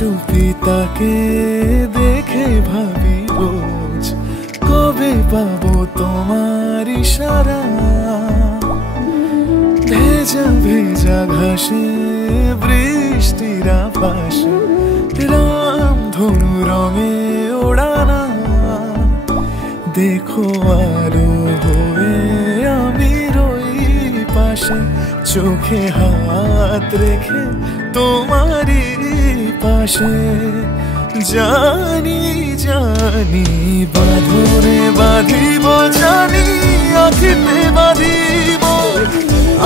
চুপি তাকে দেখে ভাবি রোজ, কবে পাবো তোমার ইশারা। ভেজা ভেজা ঘাসে বৃষ্টির আভাসে রামধনু রঙে ওড়ানা। দেখো আলো হয়ে আমি রই পাশে, চোখে হাত রেখে তোমারই পাশে। জানি জানি বাঁধনে বাঁধিব, জানি আঁখিতে বাঁধিব,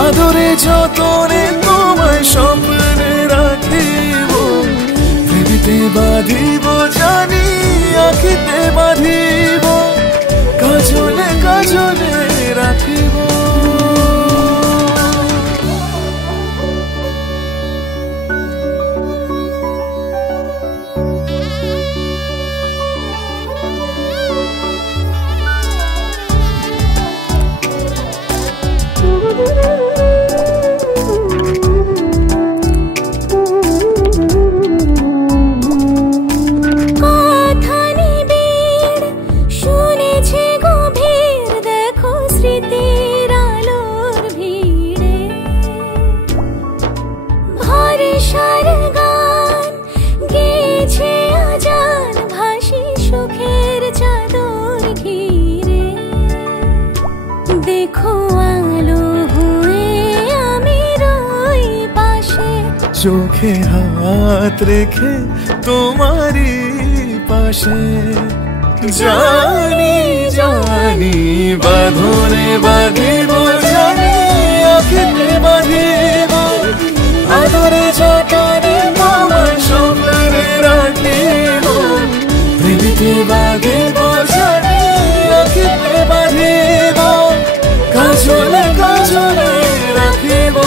আদরে যতনে তোমায় স্বপ্নে রাখিব। প্রেমেতে বাঁধিব, জানি আঁখিতে বাঁধিব, কাজলে কাজলে রাখিব। চোখে হাত রেখে তোমারই পাশে। জানি জানি বাঁধনে বাঁধিব, জানি আঁখিতে বাঁধিব, আদরে যতনে তোমায় স্বপ্নে রাখিব। প্রেমেতে বাঁধিব, জানি আঁখিতে বাঁধিব, কাজলে কাজলে রাখিব।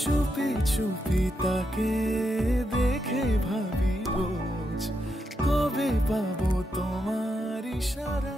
চুপি চুপি তাকে দেখে ভাবি রোজ, কবে পাবো তোমার ইশারা।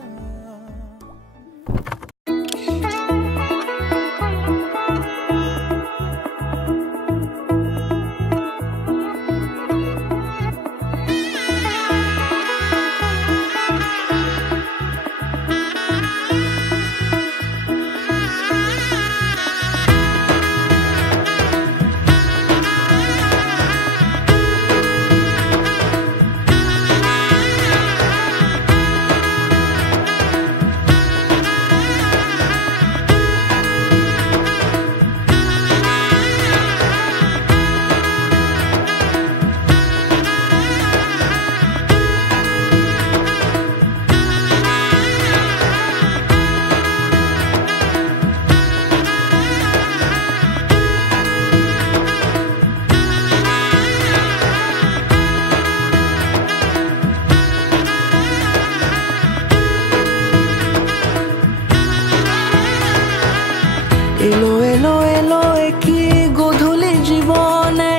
এলো এলো এলো একই গোধূলি জীবনে,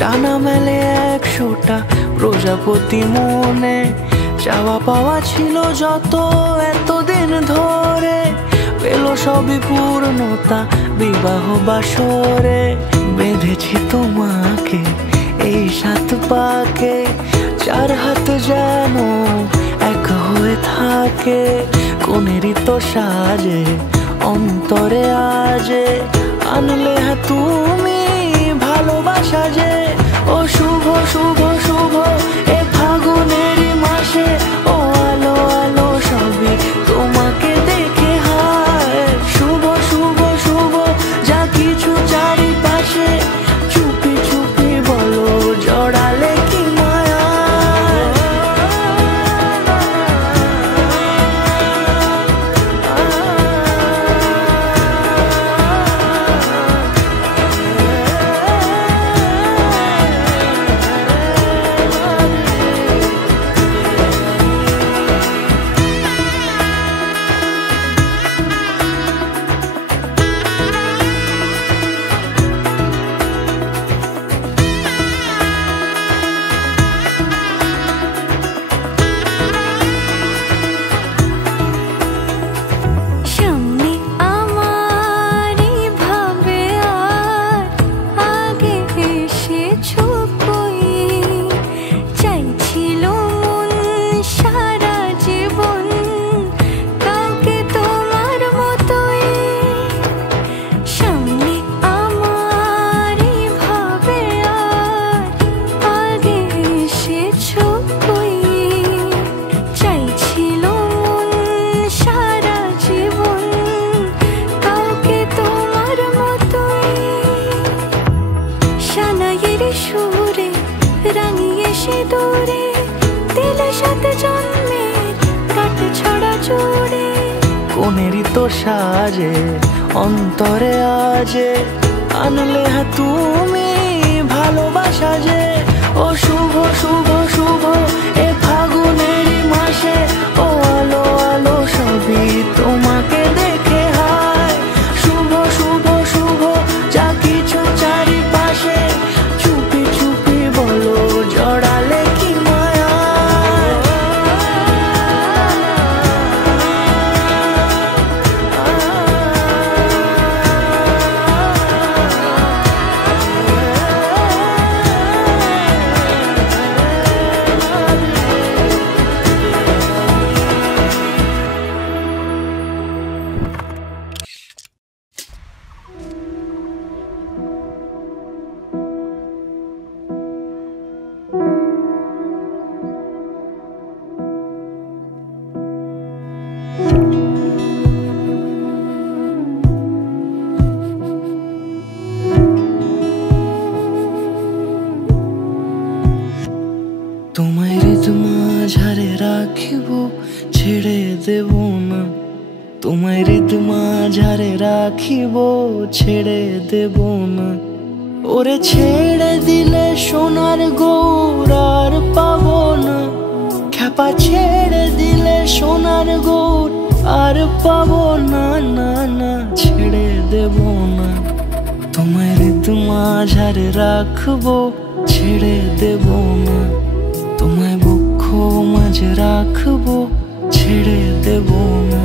ডানা মেলে 100টা প্রজাপতি মনে। চাওয়া পাওয়া ছিল যত এতদিন ধরে, পেল সবই পূর্ণতা বিবাহ বাসরে। বেঁধেছি তোমাকে এই 7 পাকে, 4 হাত যেন এক হয়ে থাকে। কোনেরই তো সাজে অন্তরে আজে, আনলে তুমি ভালোবাসা যে। ও শুভ শুভ শুভ এ ফাগুনেরই মাসে, ও আলো আলো সবই তোমাকে দেখে হায়। শুভ শুভ শুভ যা কিছু চারিপাশে, চুপি চুপি বলো জড়ালে কি মায়া। জুড়ে কোনেরই তো সাজে অন্তরে আজে আনলে হ্যাঁ তুমি ভালোবাসা যে ও শুভ শুভ শুভ এ ফাগুনেরই মাসে ও আলো আলো সবই তোমাকে দেখে হায় শুভ শুভ শুভ যা কিছু চারিপাশে চুপি চুপি বলো জড়ালে কি মায়া তোমায় হৃদ মাঝারে রাখিব ছেড়ে দেব না তোমায় হৃদ মাঝারে রাখিব ছেড়ে দেব না ওরে ছেড়ে দিলে সোনার গৌর আর পাবো না খ্যাপা ছেড়ে দিলে সোনার গৌর আর পাবো না না না ছেড়ে দেব না তোমায় হৃদ মাঝারে রাখবো ছেড়ে দেব না তোমায় বক্ষ মাঝে রাখবো ছেড়ে দেব না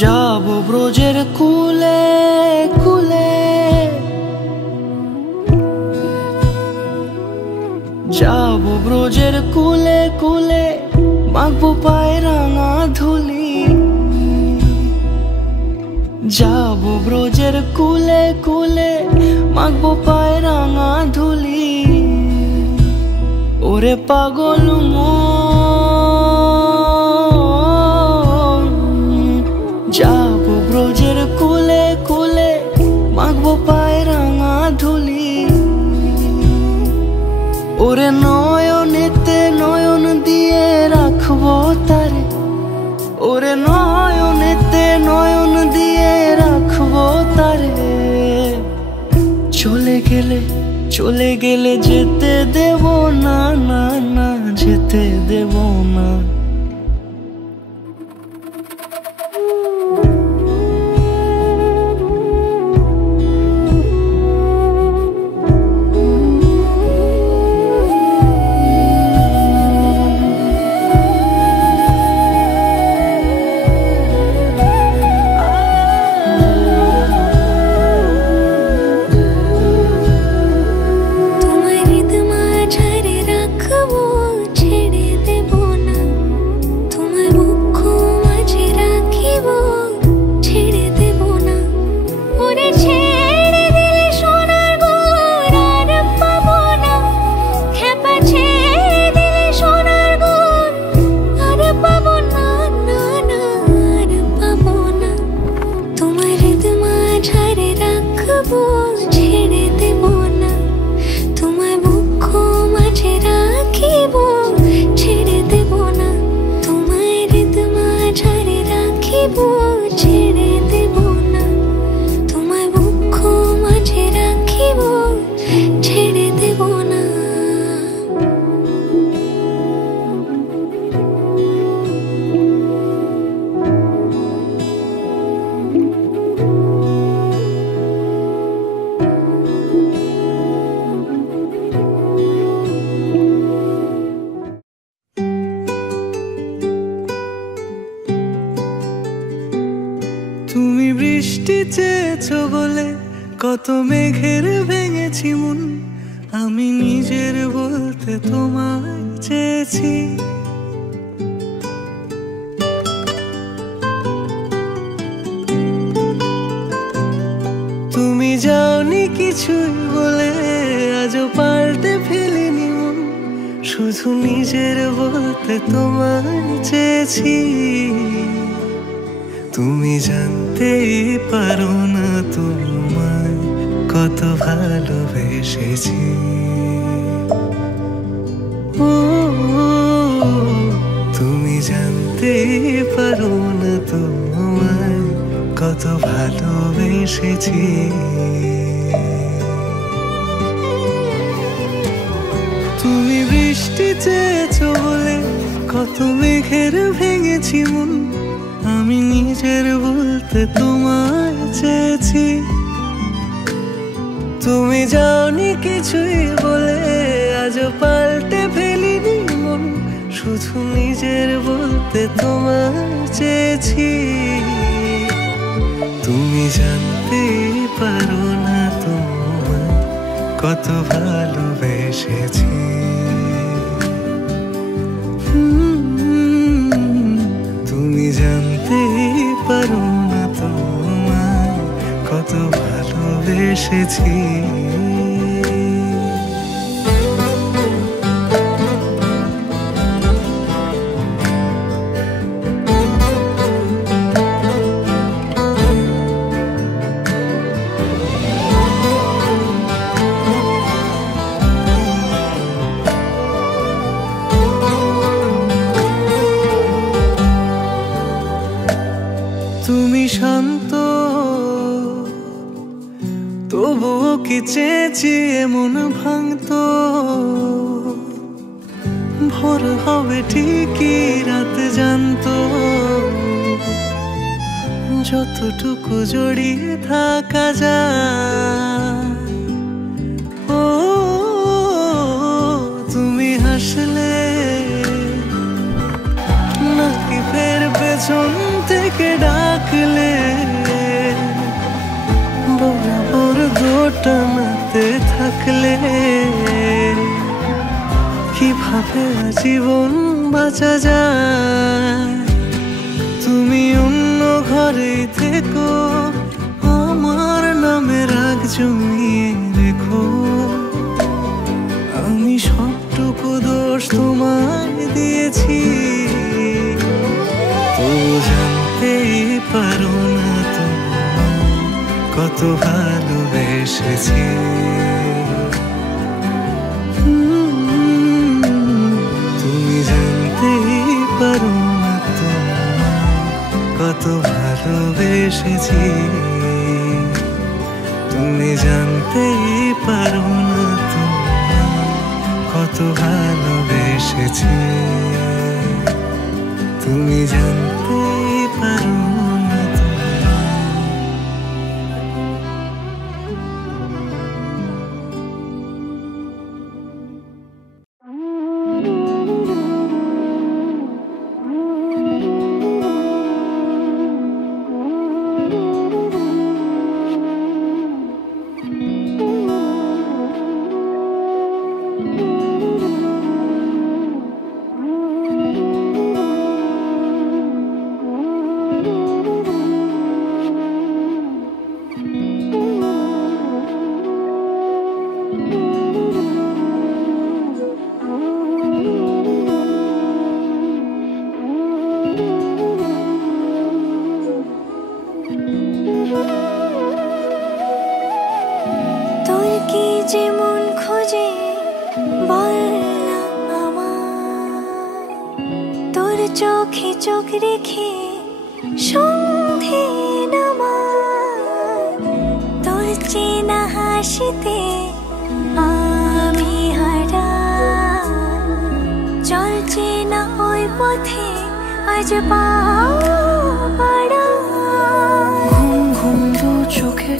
যাব ব্রজের কুলে কুলে যাব ব্রজের কুলে কুলে মাখবো পায়ে রাঙা ধুলি যাব ব্রজের কুলে কুলে মাখবো পায়ে রাঙা ধুলি ওরে পাগল যাব ব্রজের কুলে কুলে মাখবো পায়ে রাঙা ধুলি ওরে নয়নেতে নয়ন দিয়ে রাখবো তারে ওরে নয়নেতে নয়ন দিয়ে রাখবো তারে চলে গেলে যেতে দেব না না না যেতে দেব না তুমি বৃষ্টি চেয়েছো বলে কত মেঘের ভেঙেছি মন আমি নিজের বলতে তোমায় চেয়েছি তুমি যাওনি কিছুই বলে আজও শুধু নিজের বলতে তোমায় চেয়েছি। তুমি জানতেই পারো না তোমায় কত ভালোবেসেছি। ও তুমি জানতেই পারো না তোমায় কত ভালোবেসেছি। তুমি বৃষ্টি চেয়েছো বলে কত মেঘের ভেঙেছি মন, আমি নিজের বলতে তোমায় চেয়েছি। তুমি যাওনি কিছুই বলে আজও পাল্টে ফেলিনি মন, শুধু নিজের বলতে তোমায় চেয়েছি। তুমি জানতে পারো না তোমায় কত ভালোবেসেছি। তুমি জানতে পারো না তোমায় কত ভালোবেসেছি। তুমি শান্ত তবুও কি চেয়েছি এমন ভাঙতো, ভোর হবে ঠিকই রাত জানতো, যতটুকু জড়িয়ে থাকা যায়। ও তুমি হাসলে নাকি ফের পেছন থেকে ডাকলে, বরাবর দোটানাতে থাকলে কিভাবে জীবন বাঁচা যায়। তুমি অন্য ঘরে থেকো, আমার নামে রাগ জমিয়ে রেখো, আমি সবটুকু দোষ তোমায় দিয়েছি। তো জানতেই পারো না তোমায় কত ভালোবেসেছি। তুমি জানতেই পারো না তোমায় কত ভালোবেসেছি। তুমি জানতেই পারো না তোমায় কত ভালোবেসেছি। তুমি জানতেই পারো না যেমন খোঁজে বল না আমার, তোর চোখে চোখ রেখে সন্ধে নামার, তোর চেনা হাসিতে আমি হারা, চলছে না ওই পথে আজ পাড়া। ঘুম ঘুম দু চোখে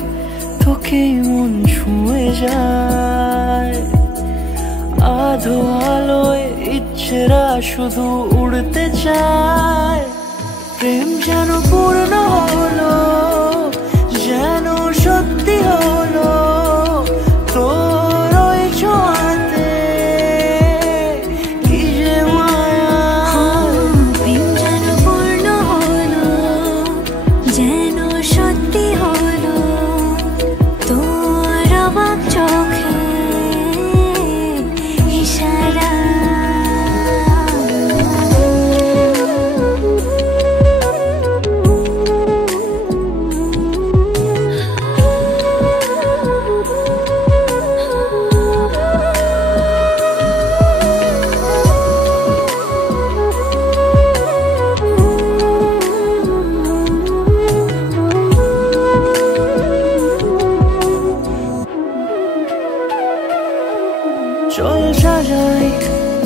তোকে মন ছুঁয়ে যায়, আধো আলোয় ইচ্ছেরা শুধু উড়তে চায়। প্রেম যেন পূর্ণ হলো, যেন সত্যি হলো, তোর ওই ছোঁয়াতে কি যে মায়া। প্রেম যেন পূর্ণ হলো, যেন সত্যি হলো, তোর অবাক চোখে ইশারা। চল সাজাই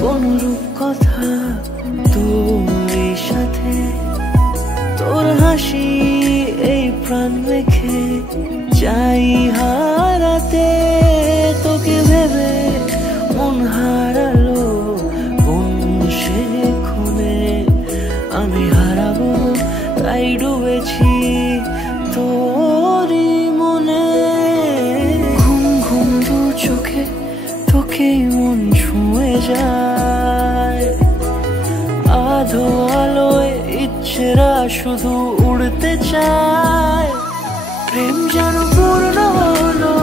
কোন রূপ কথা তোর সাথে, তোর হাসি এই প্রাণ রেখে চাই হারাতে। তোকে ভেবে মন হারালো কোন সে ক্ষণে, আমি হারাবো তাই ডুবেছি তোরই মনে। ঘুম ঘুম দু চোখে তোকেই মন ছুঁয়ে যায়, আধো আলোয় ইচ্ছেরা শুধু উড়তে চায়। প্রেম যেন পূর্ণ হলো